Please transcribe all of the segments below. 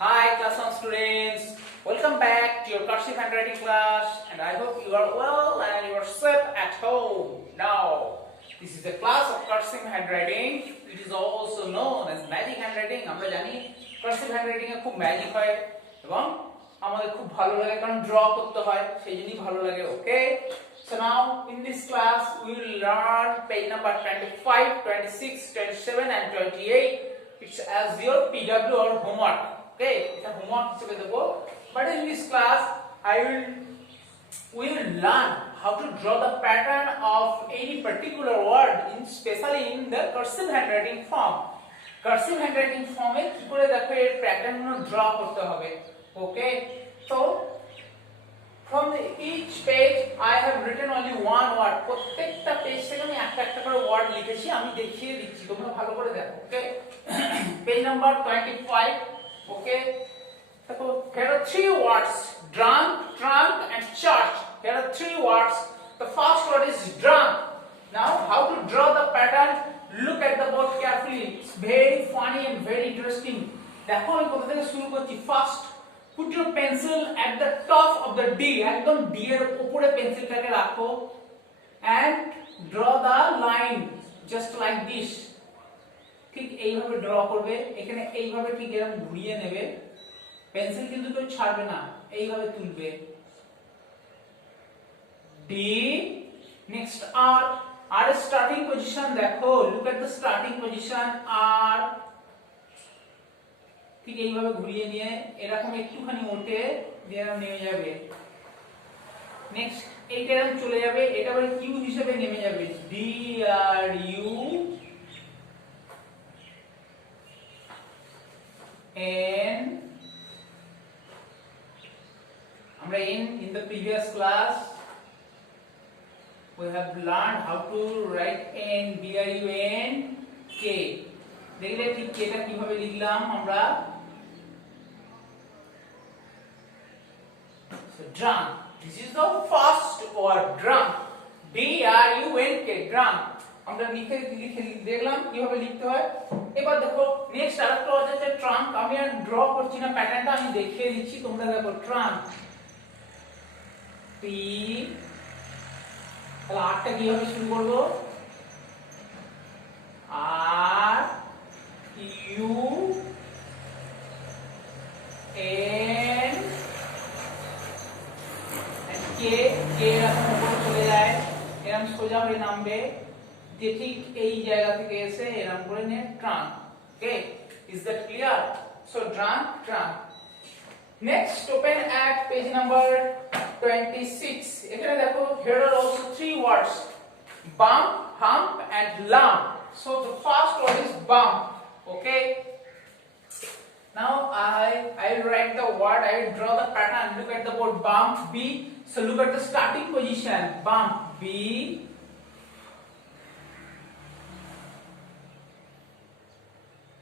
Hi, class 1 students. Welcome back to your cursive handwriting class, and I hope you are well and you are safe at home. Now, this is a class of cursive handwriting. It is also known as magic handwriting. আমরা জানি cursive handwriting এ খুব ম্যাজিক হয় এবং আমাদের খুব ভালো লাগে কারণ ড্র করতে হয় সেইজন্যই ভালো লাগে ওকে So now in this class we will learn page number 25, 26, 27 and 28. It's as your PW or homework. Okay, it's a homework হিসেবে দেব but in this class we will learn how to draw the pattern of any particular word especially in the cursive handwriting form. Cursive handwriting form এ কি করে দেখো এর প্যাটার্ন গুলো ড্র করতে হবে okay so from each page I have written only one word প্রত্যেকটা পেজ থেকে আমি একটা একটা করে ওয়ার্ড লিখেছি আমি দেখিয়ে দিচ্ছি তোমরা ভালো করে দেখো okay page number 25 okay so here are three words drunk trunk and church here are three words the first word is drunk now how to draw the pattern look at the board carefully it's very funny and very interesting দেখো আমি কোথা থেকে শুরু করছি first put your pencil at the top of the D একদম D এর উপরে পেন্সিলটাকে রাখো and draw the line just like this ঠিক এইভাবে ড্র করবে এখানে এইভাবে ঠিক এরকম ঘুরিয়ে নেবে পেন্সিল কিন্তু কেউ ছাড়বে না এইভাবে তুলবে D next R starting position দেখো look at the starting position R ঠিক এইভাবে ঘুরিয়ে নিয়ে এরকম একটুখানি ওঠে দিয়ে নেমে যাবে নেক্সট এইটা এরকম চলে যাবে এটা আবার কিউ হিসেবে নেমে যাবে ডি আর ইউ এন আমরা in the previous class we have learned how to write n d r u n k দেখলে ঠিক এটা কিভাবে লিখলাম আমরা so drunk this is the first word drunk d r u n k drunk আমরা লিখে দেখলাম কিভাবে লিখতে হয় এবার দেখো নেক্সট আরেকটা ওয়ার্ড আছে ট্রাঙ্ক আমি আর ড্র করছি না প্যাটার্নটা আমি দেখিয়ে দিচ্ছি তোমরা দেখো ট্রাঙ্ক টি তাহলে আরটা কিভাবে শুরু করব আর ইউ এন কে কে এরকম উপরে চলে যায় এরকম সোজা হয়ে নামবে যে ঠিক এই জায়গা থেকে এসে এরকম করে নে trunk okay is that clear so trunk next open at page number 26 এখানে দেখো here are also three words bump hump and lump so the first word is bump okay now I will write the word I will draw the pattern look at the word bump b so look at the starting position bump b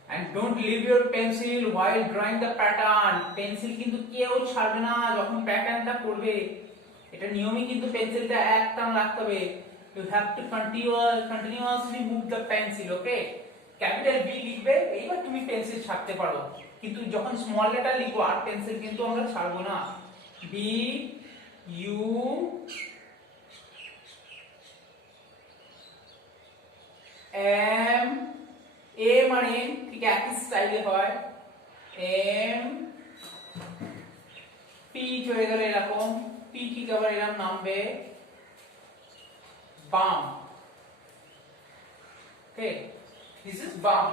and don't leave your pencil while drawing the pattern pencil কিন্তু কেউ ছাড়বে না যখন প্যাটার্নটা করবে এটা নিয়মই কিন্তু পেন্সিলটা একটান রাখতে হবে you have to continuously move the pencil okay capital B লিখবে এইবার তুমি পেন্সিল ছাড়তে পারো কিন্তু যখন স্মল লেটার লিখো আর পেন্সিল কিন্তু আমরা ছাড়বো না B U M A মানে ঠিক একই স্টাইলে হয় M P হয়ে গেল এরকম P ঠিক আবার এরকম নামবে bump okay this is bump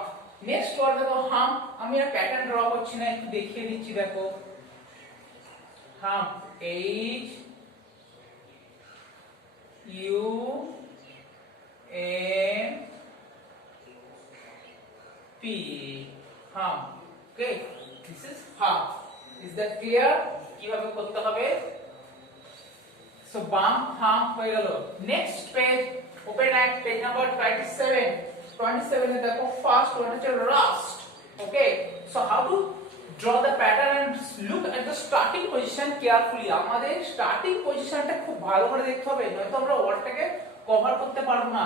next word দেখো hump আমি আর প্যাটার্ন ড্র করছি না একটু দেখিয়ে দিচ্ছি দেখো hump H U M P hump okay this is hump is that clear কিভাবে করতে হবে so bump hump হয়ে গেল next page open at page number 27 এ দেখো first one হচ্ছে rust okay so how to draw the pattern and look at the starting position carefully আমাদের starting positionটা খুব ভালো করে দেখতে হবে নয়তো আমরা ওয়ার্ডটাকে কভার করতে পারবো না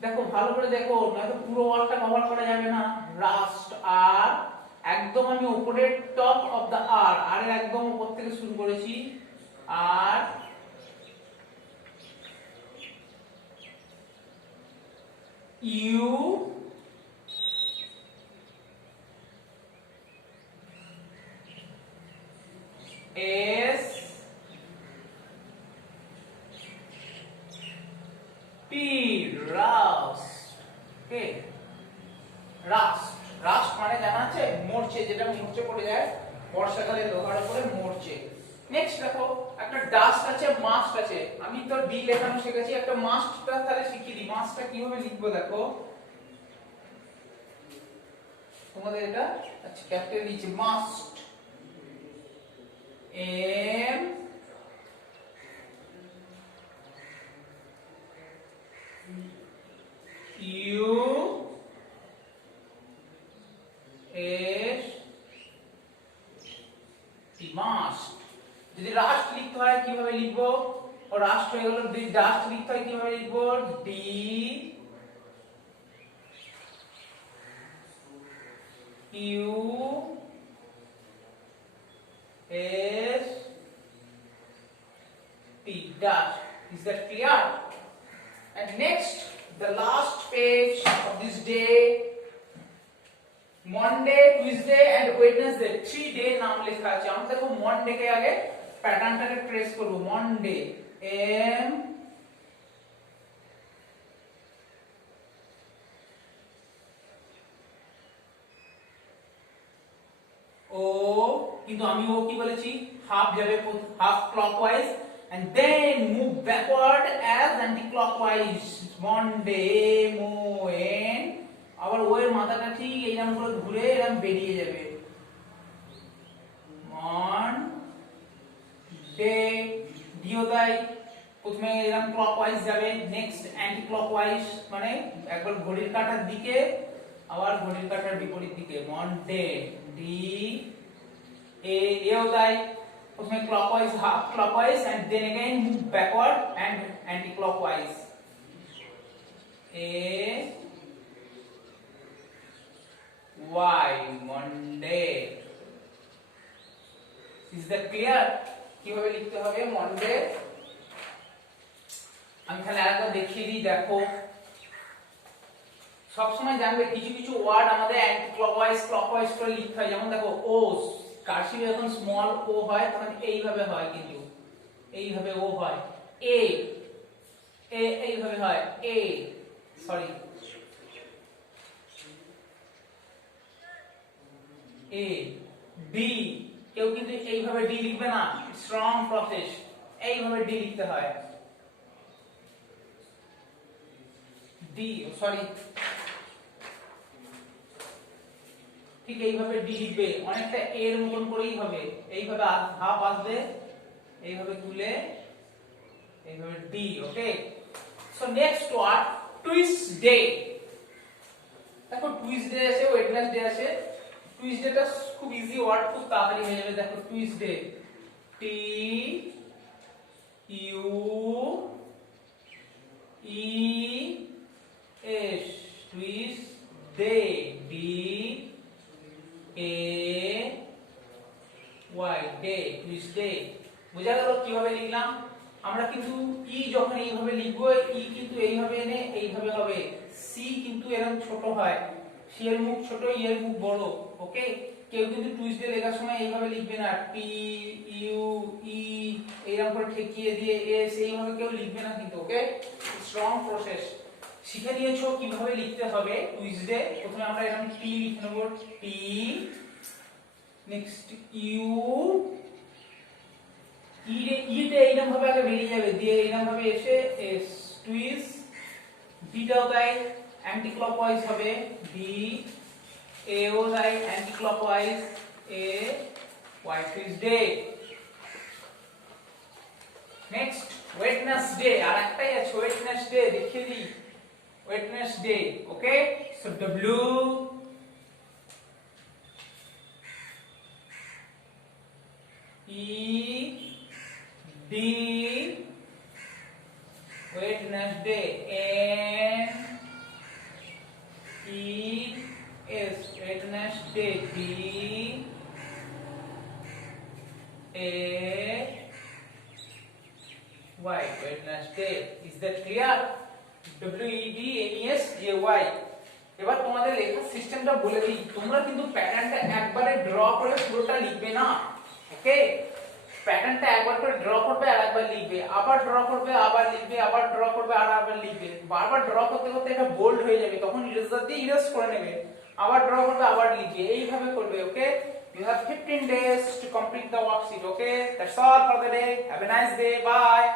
দেখো ভালো করে দেখো নয়তো পুরো ওয়ার্ডটা কভার করা যাবে না rust আর একদম আমি উপরের টপ অফ দা আর আর এর একদম উপর থেকে শুরু করেছি R U S T rust. Okay, rust rust মানে জানা আছে মরচে, যেটা মরচে পড়ে যায় বর্ষাকালে লোহার উপরে মরচে। নেক্সট দেখো একটা ডাস্ট আছে, মাস্ট আছে। আমি তো ডি লেখানো শিখেছি, একটা মাস্টটা তাহলে শিখিয়ে দিই। মাস্টটা কিভাবে লিখবো দেখো তোমাদের এটা। আচ্ছা, ক্যাপিটাল নিচে must, M U S T, must. যদি রাস্ট লিখতে হয় কিভাবে লিখবো, ও রাস্ট হয়ে গেল। যদি ডাস্ট লিখতে হয় কিভাবে লিখবো, D U S T, dust. Is that clear? And next, the last page of this day, Monday, Tuesday and Wednesday, 3 day নাম লেখা আছে। আমরা দেখো মনডে কে আগে প্যাটার্নটাকে ট্রেস করব। মনডে, এম ও, কিন্তু আমি ও কি বলেছি, হাফ যাবে, half clockwise and then move backward as anti-clockwise. Monday, M-O-N, আবার ও এর মাথাটা ঠিক এইরকম করে ঘুরে এরকম বেরিয়ে যাবে। মনডে, ডিও তাই প্রথমে এরকম ক্লকওয়াইজ যাবে, নেক্সট অ্যান্টি ক্লকওয়াইজ মানে একবার ঘড়ির কাঁটার দিকে আবার ঘড়ির কাঁটার বিপরীত দিকে। মনডে, ডি এও তাই প্রথমে clockwise, half clockwise and then again move backward and anti-clockwise. A Y, Monday. Is that clear? কিভাবে লিখতে হবে মনডে? আমি খালি আরেকবার দেখিয়ে দিই, দেখো সবসময় জানবে কিছু কিছু ওয়ার্ড আমাদের অ্যান্টি ক্লকওয়াইজ ক্লকওয়াইজ করে লিখতে হয়। যেমন দেখো ও, কার্সিভে যখন স্মল ও হয় তখন এইভাবে হয়, কিন্তু এইভাবে ও হয়। এ এইভাবে হয়, এ সরি এ। ডি, কেউ কিন্তু এইভাবে ডি লিখবে না, স্ট্রং প্রসেস, এইভাবে ডি লিখতে হয়। ডি সরি, ঠিক এইভাবে ডি লিখবে, অনেকটা এর মতন করেই হবে। এইভাবে হাফ আসবে, এইভাবে তুলে এইভাবে ডি। ওকে, সো নেক্সট ওয়ার্ড টুইসডে। দেখো টুইসডে আছে, ওয়েডনেসডে আছে। টুইসডেটা খুব ইজি ওয়ার্ড, খুব তাড়াতাড়ি হয়ে যাবে। দেখো Tuesday, T U E S, Tuesday, D A Y, day, Tuesday. বোঝা গেল কিভাবে লিখলাম? আমরা কিন্তু ই যখন এইভাবে লিখবো, ই কিন্তু এইভাবে এনে এইভাবে হবে। সি কিন্তু এরকম ছোট হয়, সি এর মুখ ছোট, ই এর মুখ বড়। ওকে, কেউ কিন্তু টুইসডে লেখার সময় এইভাবে লিখবে না, টি ইউ ই এইরকম করে ঠেকিয়ে দিয়ে এস এইভাবে কেউ লিখবে না কিন্তু। ওকে, স্ট্রং প্রসেস। শিখে নিয়েছো কিভাবে লিখতে হবে টুইসডে। প্রথমে আমরা এরকম টি লিখে নেব, টি, নেক্সট ইউ, ইতে এইরকম ভাবে আগে বেরিয়ে যাবে, দিয়ে এইরকম ভাবে এসে এস, টুইস। ডিটাও তাই অ্যান্টি ক্লকওয়াইজ হবে, ডি। এও তাই anticlockwise, A Y, Tuesday. Next Wednesday, আর একটাই আছে ওয়েডনেসডে, দেখিয়ে দিই Wednesday. Okay, so W E D, Wednesday, N E S, Wednesday, D A Y, Wednesday. Is that clear? WEDNESDAY. এবার তোমাদের লেখার সিস্টেমটা বলে দিই, তোমরা কিন্তু প্যাটার্নটা একবারে ড্র করে পুরোটা লিখবে না, ওকে? প্যাটার্নটা একবার করে ড্র করবে আর একবার লিখবে, আবার ড্র করবে আবার লিখবে, আবার ড্র করবে আর আবার লিখবে। বারবার ড্র করতে করতে এটা বোল্ড হয়ে যাবে, তখন ইরেজার দিয়ে ইরেজ করে নেবে, আবার ড্র করবে আবার লিখবে, এইভাবে করবে, ওকে? You have 15 days to complete the worksheet, okay? That's all for the day. Have a nice day. Bye.